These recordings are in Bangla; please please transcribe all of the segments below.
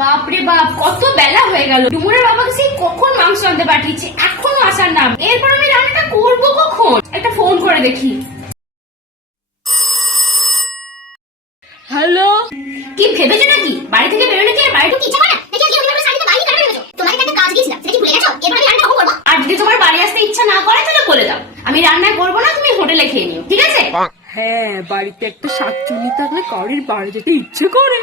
বাপরে বাপ, কত বেলা হয়ে গেল। ডুমুরের বাবাকে সেই কখন মাংস আনতে পাঠিয়েছে, এখনো আসার নাম। এরপর আমি রান্নাটা করবো কখন? একটা ফোন করে দেখি। হ্যালো, কি ভেবেছো নাকি বাড়ি থেকে বেরোলে কি আর বাড়ি ঢুকতে ইচ্ছা করে না? দেখি আজকে রবিবার শাড়িতে বাইরে কেন ভেবেছো? তোমাকে একটা কাজ দিয়েছিলাম, সেটা কি ভুলে গেছো? এরপর আমি রান্না কখন করবো? আর যদি তোমার বাড়ি আসতে ইচ্ছা না করে তাহলে বলে দাও, আমি রান্না করবো না, তুমি হোটেলে খেয়ে নিও, ঠিক আছে? হ্যাঁ, বাড়িতে একটা শাকচুনি থাকলে কারোর বাড়ি যেতে ইচ্ছে করে।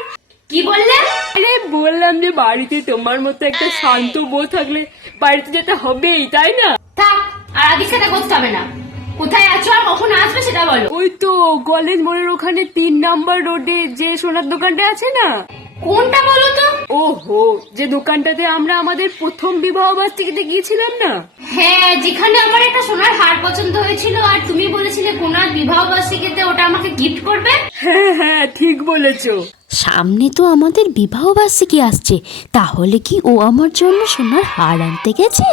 কি বললে? আরে বললাম যে বাড়িতে তোমার মতো একটা শান্ত বউ থাকলে বাড়িতে যেতে হবেই, তাই না? থাক, আর আগে সেটা করতে হবে না। কোথায় আছো আর কখন আসবে সেটা বলো। ওই তো কলেজ মোড়ের ওখানে 3 নাম্বার রোডে যে সোনার দোকানটা আছে না। কোনটা বলো তো? ওহো, যে দোকানটাতে আমরা আমাদের প্রথম বিবাহ বার্ষিকীতে গিয়েছিলাম না। হ্যাঁ, যেখানে আমার একটা সোনার হার পছন্দ হয়েছিল আর তুমি বলেছিলে কোনার বিবাহ বার্ষিকীতে ওটা আমাকে গিফট করবে। হ্যাঁ হ্যাঁ, ঠিক বলেছো। সামনে তো আমাদের বিবাহ বার্ষিকী আসছে, তাহলে কি ও আমার জন্য সোনার হার আনতে গেছে?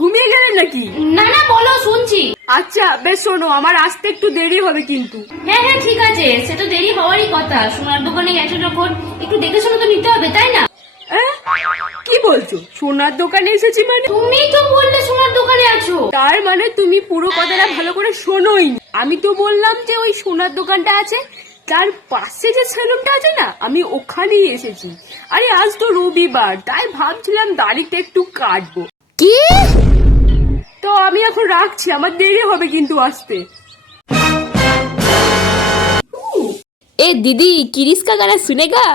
ঘুমিয়ে গেলেন নাকি? না না, বলো, শুনছি। আচ্ছা বেশ, শোনো, আমার আসতে একটু দেরি হবে কিন্তু। হ্যাঁ হ্যাঁ, ঠিক আছে, সে তো দেরি হওয়ারই কথা। সোনার দোকানে গেছো যখন একটু দেখে শুনে তো নিতে হবে, তাই না? কি বলছো? সোনার দোকানে এসেছি মানে? তুমি তো বললে সোনার দোকানে আছো। তার মানে তুমি পুরো কথাটা ভালো করে শোনোই। আমি তো বললাম যে ওই সোনার দোকানটা আছে, তার পাশে যে সেলুনটা আছে না, আমি ওখানেই এসেছি। আরে আজ তো রবিবার, তাই ভাবছিলাম দাড়িটা একটু কাটবো। কি? তো আমি এখন রাখছি, আমার দেরি হবে কিন্তু আসতে। এ দিদি, কিরিস কা গানা শুনেগা?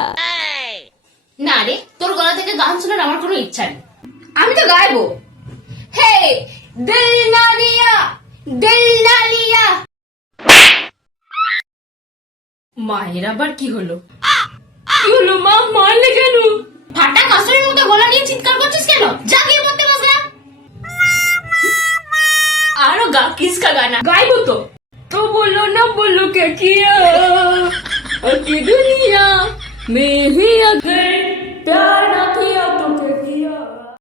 না রে, তোর গলা থেকে গান শোনার আমার কোনো ইচ্ছা নেই। আমি তো গাইবো। হে দিল না লিয়া, দিল না লিয়া। মায়ের আবার কি হলো? কি হলো মা, মারলে কেন? ফাটা কাসরের মতো গলা নিয়ে চিৎকার করছিস কেন? যা গিয়ে পড়তে বস না। আরো গা, কিসকা গানা গাইবো তো। তো বললো না, বললো কে কিয়া কি দুনিয়া में ही अगर प्यार